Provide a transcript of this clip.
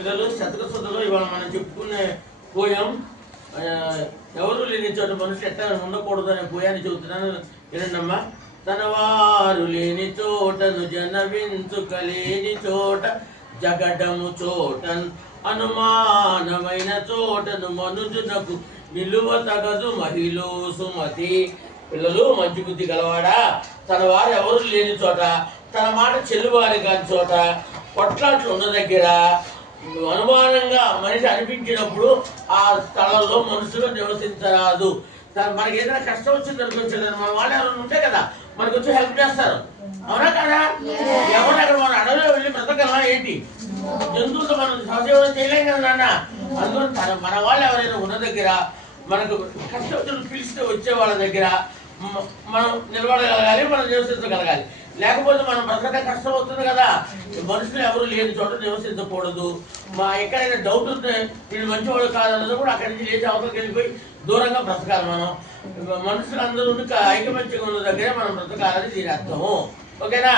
పిల్లలు శతకశుద్ధలో ఇవాళ మనం చెప్పుకునే పోయం ఎవరు లేని చోట మనుషులు ఎట్లా ఉండకూడదు అనే పోయాన్ని చెబుతున్నాను వినండమ్మా. తన వారు లేని చోటను జనవించుక లేని చోట జగడము చోటన్ అనుమానమైన చోటను మనుజునకు నిలువ తగదు మహిళ సుమతి. పిల్లలు మంచి బుద్ధి గలవాడా, తన వారు ఎవరు లేని చోట, తన మాట చెల్లుబారి కాని చోట, కొట్లాట్లు ఉన్న దగ్గర అనుమానంగా మనిషి అనిపించినప్పుడు ఆ స్థలంలో మనుషులు నివసించరాదు. మనకి ఏదైనా కష్టం వచ్చింది అనుకోవచ్చు, మన వాళ్ళు ఎవరైనా ఉంటే కదా మనకు వచ్చి హెల్ప్ చేస్తారు, అవునా కదా? ఎవరు అక్కడ మన అడవిలో వెళ్ళి బ్రతకగలమా ఏంటి? జంతువులతో మనం సహజీవనం చేయలేం కదా నాన్న. అందులో మన వాళ్ళు ఎవరైనా ఉన్న దగ్గర మనకు కష్టం వచ్చిన పిలిస్తే వచ్చే వాళ్ళ దగ్గర మనం నిలబడగలగాలి, మనం నివసించగలగాలి. లేకపోతే మనం బ్రతకడం కష్టం అవుతుంది కదా. మనుషులు ఎవరు లేని చోట నివసించకూడదు. ఎక్కడైనా డౌట్ ఉంటే వీళ్ళు మంచివాళ్ళు కాదన్నది కూడా అక్కడి నుంచి లేచి అవతలకి వెళ్ళిపోయి దూరంగా బ్రతకాలి. మనం మనుషులు అందరూ ఐకమత్యంగా ఉన్న దగ్గరే మనం బ్రతకాలని దీని అర్థము. ఓకేనా?